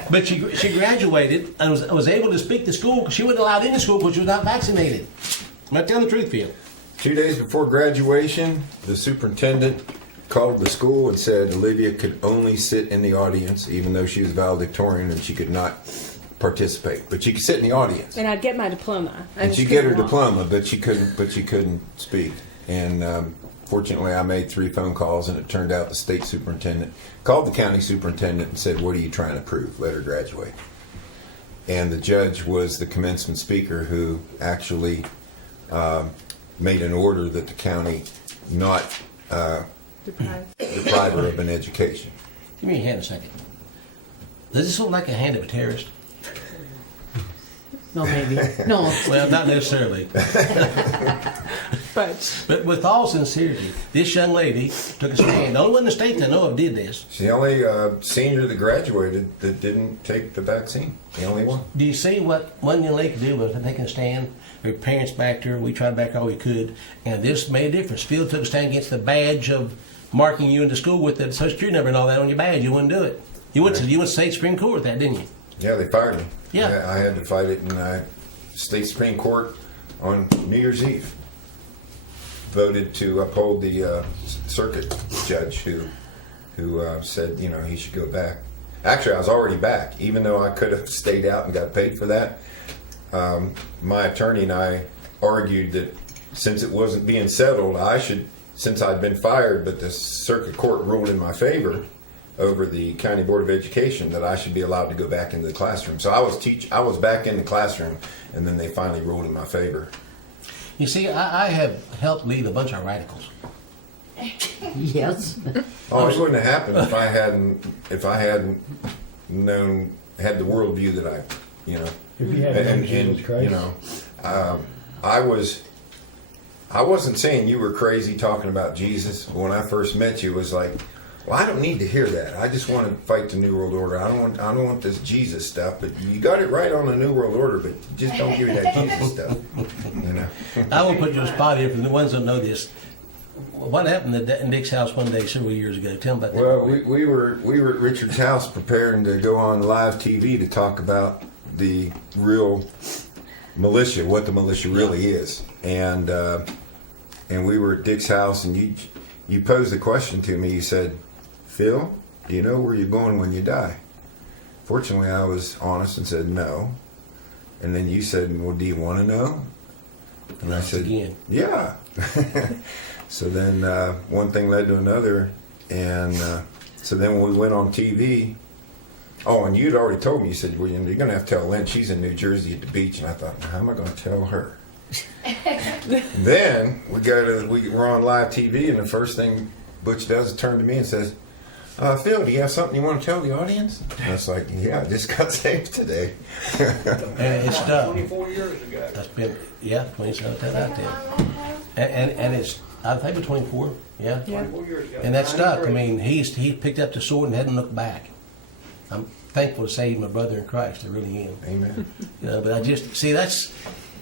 But she graduated and was able to speak to school because she wasn't allowed into school because she was not vaccinated. I'm not telling the truth, Phil. 2 days before graduation, the superintendent called the school and said Olivia could only sit in the audience, even though she was valedictorian and she could not participate. But she could sit in the audience. And I'd get my diploma. And she'd get her diploma, but she couldn't speak. And fortunately, I made 3 phone calls, and it turned out the state superintendent called the county superintendent and said, "What are you trying to prove? Let her graduate." And the judge was the commencement speaker who actually made an order that the county not deprive her of an education. Give me a hand a second. Does this look like a hand of a terrorist? No, maybe. No. Well, not necessarily. But with all sincerity, this young lady took a stand. The only one in the state that I know of did this. She's the only senior that graduated that didn't take the vaccine. The only one. Do you see what one young lady could do with taking a stand? Her parents backed her. We tried to back her all we could. And this made a difference. Phil took a stand against the badge of marking you into school with the Social Security number and all that on your badge. You wouldn't do it. You went to state Supreme Court with that, didn't you? Yeah, they fired me. Yeah. I had to fight it in state Supreme Court on New Year's Eve. Voted to uphold the circuit judge who said, he should go back. Actually, I was already back, even though I could have stayed out and got paid for that. My attorney and I argued that since it wasn't being settled, since I'd been fired, but the circuit court ruled in my favor over the County Board of Education, that I should be allowed to go back into the classroom. So I was back in the classroom, and then they finally ruled in my favor. You see, I have helped lead a bunch of radicals. Yes. Oh, it wouldn't have happened if I hadn't had the worldview that I, If you had known Jesus Christ. I wasn't saying you were crazy talking about Jesus. When I first met you, it was like, well, I don't need to hear that. I just want to fight the New World Order. I don't want this Jesus stuff. But you got it right on the New World Order. But just don't give me that Jesus stuff. I will put you on spot here for the ones that know this. What happened in Nick's house one day several years ago? Tell them about that. Well, we were at Richard's house preparing to go on live TV to talk about the real militia, what the militia really is, and we were at Dick's house, and you posed the question to me. You said, "Phil, do you know where you're going when you die?" Fortunately, I was honest and said no. And then you said, "Well, do you want to know?" And I said, again. "Yeah." So then one thing led to another, and so then when we went on TV, and you'd already told me, you said, well, you're going to have to tell Lynn, she's in New Jersey at the beach, and I thought, how am I going to tell her? Then we're on live TV, and the first thing Butch does is turn to me and says, Phil, do you have something you want to tell the audience? And I was like, yeah, I just got saved today. And it's 24 years ago. That's been 27 out there. And it's, I think, it was 24. Yeah. 24 years ago. And that stuck. I 93. mean, he picked up the sword and hadn't looked back. I'm thankful to save my brother in Christ. I really am. Amen. But I just see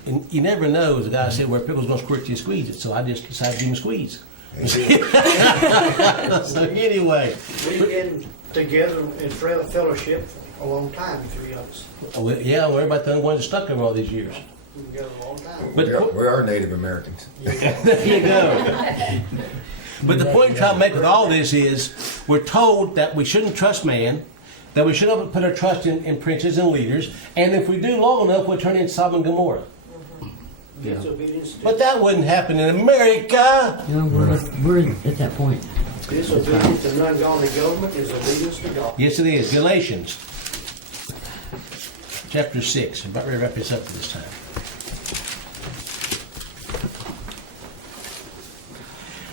and you never know. As the guy said, where pickle's gonna squirt, you squeeze it. So I just decided to give him a squeeze. So anyway, We've been together in fellowship for a long time, three of us. we're about the only ones that stuck over all these years. We've been together a long time. But We are Native Americans. there you go. But the point I'm trying to make with all this is we're told that we shouldn't trust man, that we shouldn't put our trust in princes and leaders, and if we do long enough, we'll turn into Sodom and Gomorrah. Disobedience to, But that wouldn't happen in America. We're at that point. disobedience to non-godly government is obedience to God. Yes, it is. Galatians chapter 6. I'm about ready to wrap this up for this time.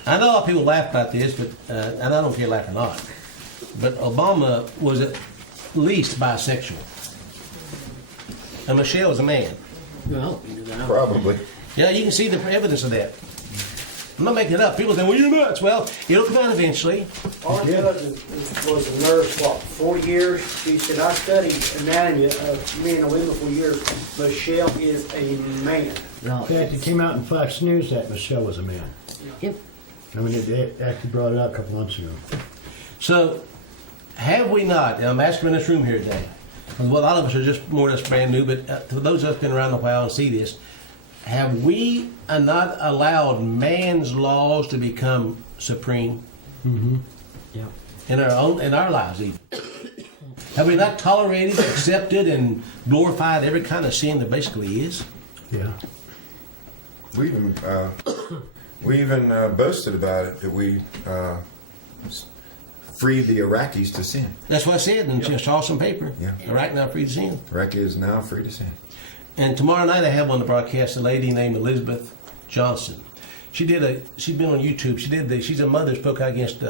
I know a lot of people laugh about this, but and I don't care laugh or not. But Obama was at least bisexual, and Michelle was a man. Well, you know that. Probably. Yeah, you can see the evidence of that. I'm not making it up. People say, well, you're nuts. Well, it'll come out eventually. Our cousin was a nurse, 4 years. She said, I studied anatomy of men and women for years. Michelle is a man. Well, In fact, it came out in Fox News that Michelle was a man. yep. I mean, it actually brought it out a couple months ago. So, have we not, and I'm asking in this room here today, because a lot of us are just more or less brand new, but for those of us who've been around a while and see this, have we not allowed man's laws to become supreme Yeah. in our lives even? Have we not tolerated, accepted, and glorified every kind of sin there basically is? Yeah. We even boasted about it, that we freed the Iraqis to sin. That's what I said, and just saw some paper. Yeah. Right now, free to sin. Iraq is now free to sin. And tomorrow night I have on the broadcast a lady named Elizabeth Johnson. She's been on YouTube. She's a mother, spoke out against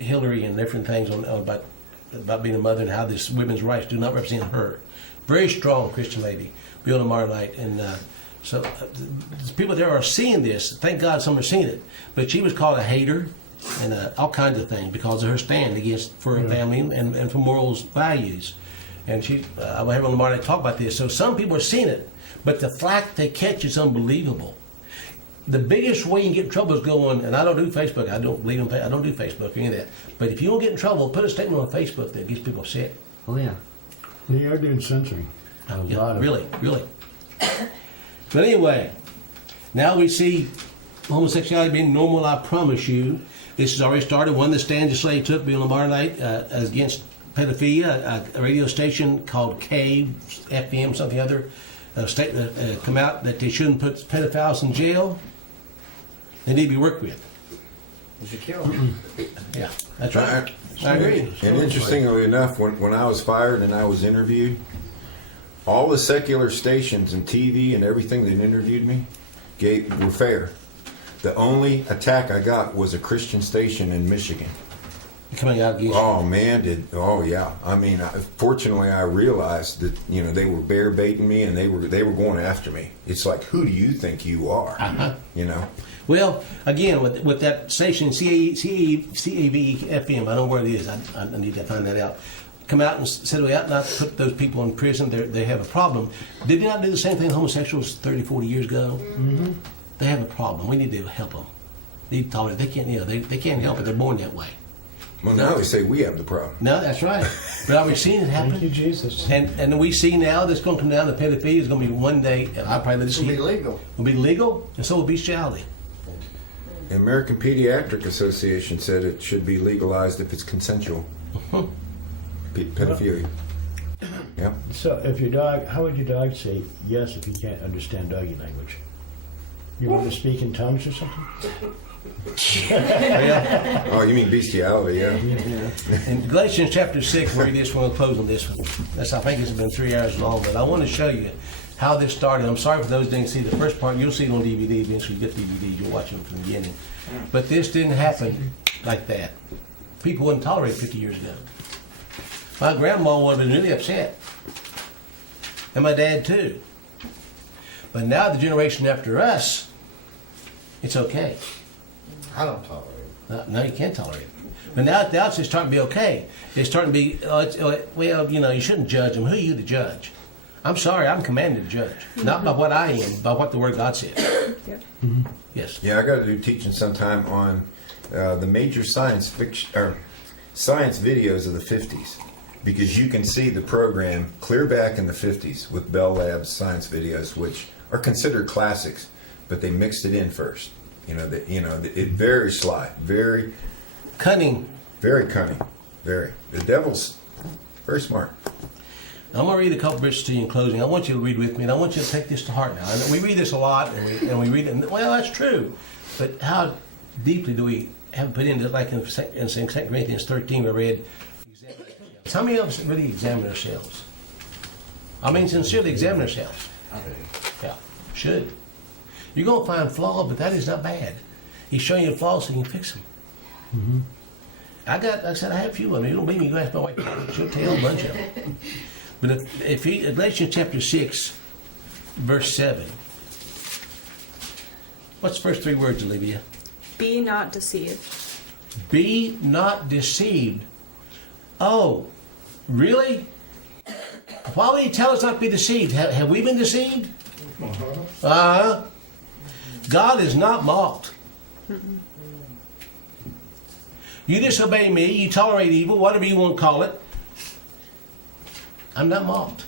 Hillary and different things about being a mother and how this women's rights do not represent her. Very strong Christian lady. Be on tomorrow night, and so people there are seeing this. Thank God some are seeing it. But she was called a hater and all kinds of things because of her stand for her family and for morals values. And I will have her on tomorrow night to talk about this. So some people are seeing it, but the flack they catch is unbelievable. the biggest way you can get in trouble is going, and I don't do Facebook. I don't believe in. I don't do Facebook or any of that. But if you don't get in trouble, put a statement on Facebook that gets people upset. Oh yeah. They are doing censoring. A Yeah, lot of really. But anyway, now we see homosexuality being normal. I promise you, this has already started. One of the stands the slave took being on Bar night against pedophilia. A radio station called K FM something other statement come out that they shouldn't put pedophiles in jail. They need to be worked with. You should kill them. Yeah, that's right. I agree. And interestingly enough, when I was fired and I was interviewed, all the secular stations and TV and everything that interviewed me were fair. The only attack I got was a Christian station in Michigan. Coming out against Oh man, oh yeah. I mean, fortunately, I realized that they were bear baiting me and they were going after me. It's like, who do you think you are? Well, again, with that station, CAV FM, I don't know where it is. I need to find that out. Come out and said we ought not to put those people in prison. They have a problem. Did they not do the same thing to homosexuals 30, 40 years ago? Mm-hmm. They have a problem. We need to help them. They need to tolerate. They can't. They can't help it. They're born that way. Well, now they say we have the problem. No, that's right. But are we seeing it happen? Thank you, Jesus. And we see now that's going to come down to pedophilia is going to be one day, and I probably It's going to be legal. It'll be legal, and so will bestiality. The American Pediatric Association said it should be legalized if it's consensual. Pedophilia. Yeah. So if your dog, how would your dog say yes if you can't understand doggy language? You want to speak in tongues or something? Oh, you mean bestiality? Yeah. In Galatians chapter 6, we'll read this one. We'll close on this one. I think it's been 3 hours long, but I want to show you how this started. I'm sorry for those who didn't see the first part. You'll see it on DVD. Eventually, you get DVDs. You'll watch them from the beginning. But this didn't happen like that. People wouldn't tolerate it 50 years ago. My grandma would have been really upset. And my dad, too. But now the generation after us, it's okay. I don't tolerate it. No, you can't tolerate it. But now it's starting to be okay. It's starting to be, well, you shouldn't judge them. Who are you to judge? I'm sorry, I'm commanded to judge. Not by what I am, by what the Word of God says. Yep. Mm-hmm. Yes. Yeah, I got to do teaching sometime on the major science fiction or science videos of the 50s, because you can see the program clear back in the 50s with Bell Labs science videos, which are considered classics, but they mixed it in first. It very sly, very Cunning. very cunning, very. The devil's very smart. I'm going to read a couple verses to you in closing. I want you to read with me, and I want you to take this to heart now. And we read this a lot, and we read it, and, well, that's true. But how deeply do we have put into, like in 2 Corinthians 13, we read, how many of us really examine ourselves? I mean, sincerely examine ourselves. Yeah, should. You're going to find flaws, but that is not bad. He's showing you the flaws so you can fix them. Mm-hmm. I have a few of them. You don't believe me, you go ask my wife. She'll tell a bunch of them. But if Galatians chapter 6, verse 7. What's the first 3 words, Olivia? Be not deceived. Be not deceived. Oh, really? Why would he tell us not to be deceived? Have we been deceived? God is not mocked. You disobey me, you tolerate evil, whatever you want to call it. I'm not mocked.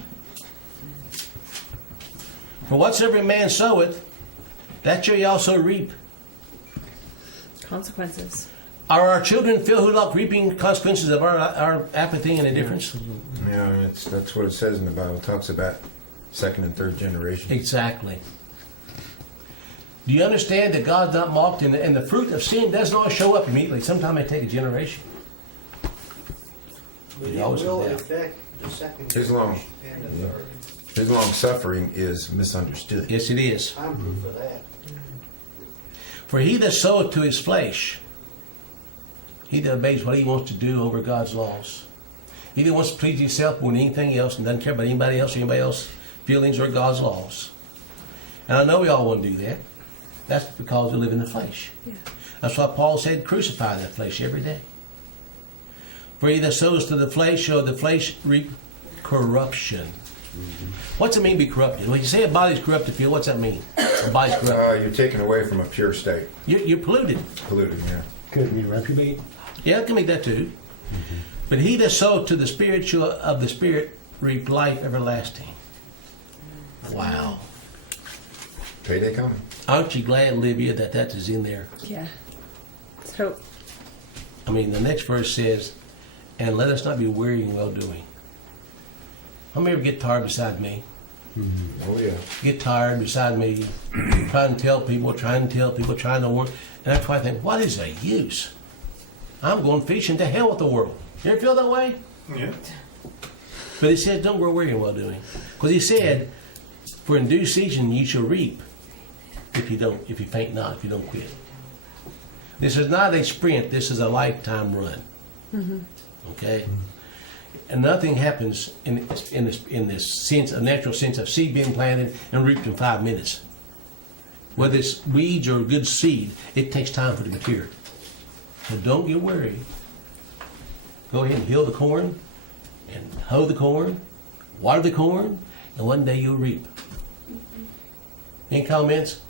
For whatsoever man soweth, that shall he also reap. Consequences. Are our children filled who lack reaping consequences of our apathy and indifference? Yeah, that's what it says in the Bible. It talks about second and third generation. Exactly. Do you understand that God's not mocked, and the fruit of sin doesn't always show up immediately? Sometimes it takes a generation. But It it always will comes out. affect the second His long- and the third. His long suffering is misunderstood. Yes, it is. I'm proof of that. For he that soweth to his flesh, he that obeys what he wants to do over God's laws. He that wants to please himself more than anything else and doesn't care about anybody else's feelings or God's laws. And I know we all want to do that. That's because we live in the flesh. Yeah. That's why Paul said, crucify that flesh every day. For he that sows to the flesh shall the flesh reap corruption. What's it mean to be corrupted? When you say a body's corrupted, Phil, what's that mean? A body's corrupted. You're taken away from a pure state. You're polluted. Polluted, yeah. Could be reprobate. Yeah, it can make that too. But he that soweth to the spiritual of the Spirit reap life everlasting. Wow. Payday coming. Aren't you glad, Olivia, that that is in there? Yeah. Let's hope. I mean, the next verse says, and let us not be weary in well-doing. How many ever get tired beside me? Oh, yeah. Get tired beside me, trying to tell people, trying to work. And that's why I think, what is the use? I'm going fishing, to hell with the world. You ever feel that way? Yeah. But he said, don't grow weary in well-doing. Because he said, for in due season you shall reap if you faint not, if you don't quit. This is not a sprint, this is a lifetime run. Okay? And nothing happens in this sense, a natural sense of seed being planted and reaped in 5 minutes. Whether it's weeds or good seed, it takes time for it to mature. So don't get worried. Go ahead and hill the corn and hoe the corn, water the corn, and one day you'll reap. Any comments?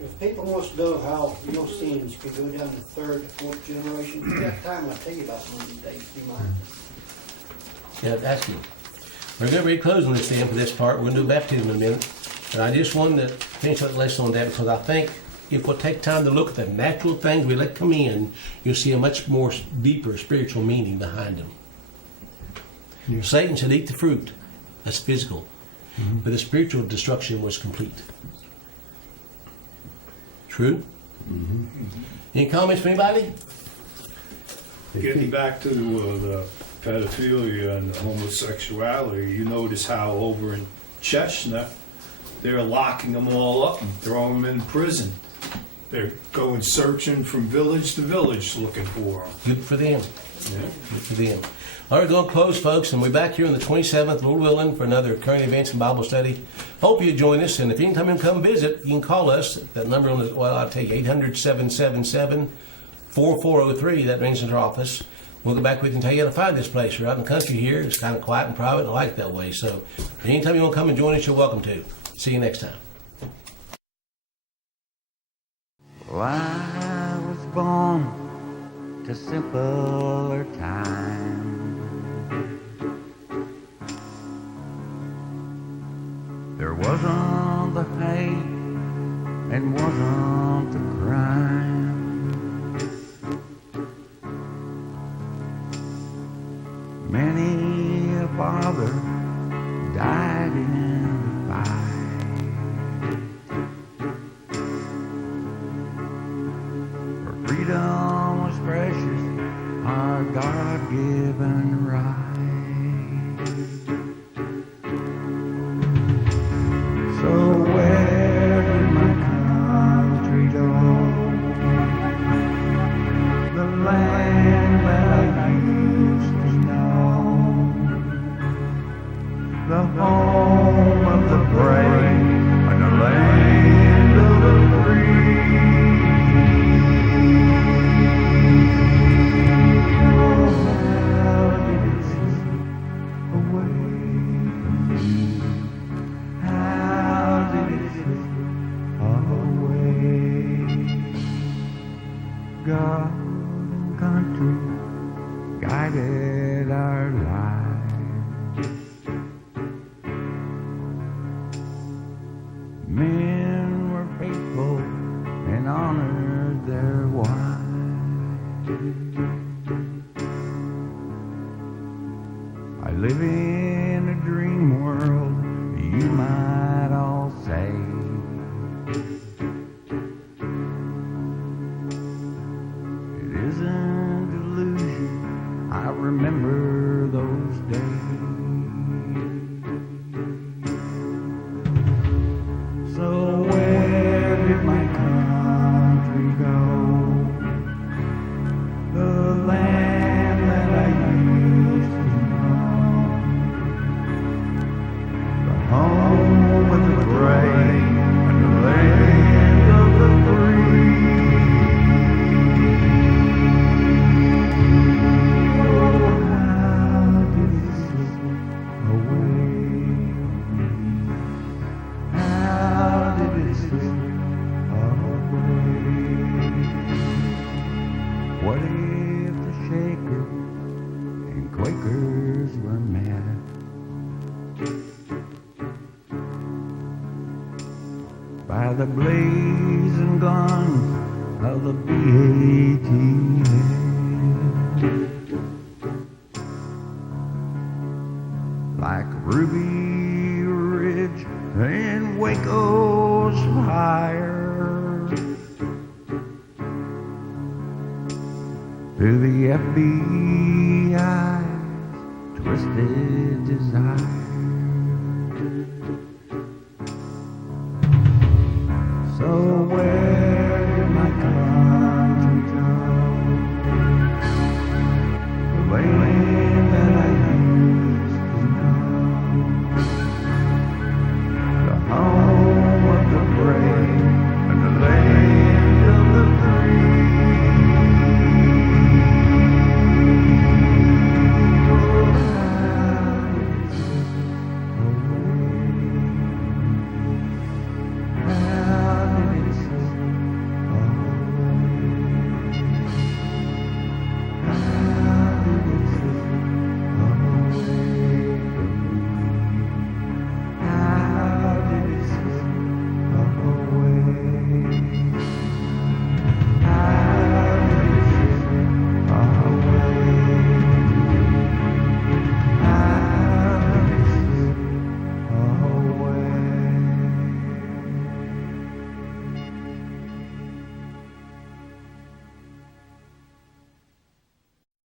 If people want to know how your sins could go down to third, fourth generation, if you have time, I'll tell you about one of these days. Do you mind? Yeah, ask me. We're going to be closing this then for this part. We're going to do baptism in a minute. And I just wanted to finish up the lesson on that because I think if we'll take time to look at the natural things we let come in, you'll see a much more deeper spiritual meaning behind them. Yeah. Satan said, eat the fruit. That's physical. But the spiritual destruction was complete. True? Any comments from anybody? Getting back to the pedophilia and homosexuality, you notice how over in Chestnut, they're locking them all up and throwing them in prison. They're going searching from village to village looking for them. Good for them. Yeah. Good for them. All right, going to close, folks, and we're back here on the 27th, Lord willing, for another current events and Bible study. Hope you join us, and if anytime you come visit, you can call us. That number on the, well, I'll tell you, 800-777-4403. That rings into our office. We'll go back with you and tell you how to find this place. We're out in the country here. It's kind of quiet and private, and I like it that way. So anytime you want to come and join us, you're welcome to. See you next time. Well, I was born to simpler times. There wasn't the hate and wasn't the crime. Many a father died in the fight. For freedom was precious, our God-given right. So where did my country go? The land that I used to know, the home of the brave and the land of the free. Oh, how did it slip away from me? How did it slip away? God and country guided our lives. Men were faithful and honored their wives. I live in a dream world, you might all say. It isn't delusion, I remember those What if the Shakers and Quakers were mad? By the blazing guns of the BATF. Like Ruby Ridge and Waco's fire, through the FBI's twisted desire.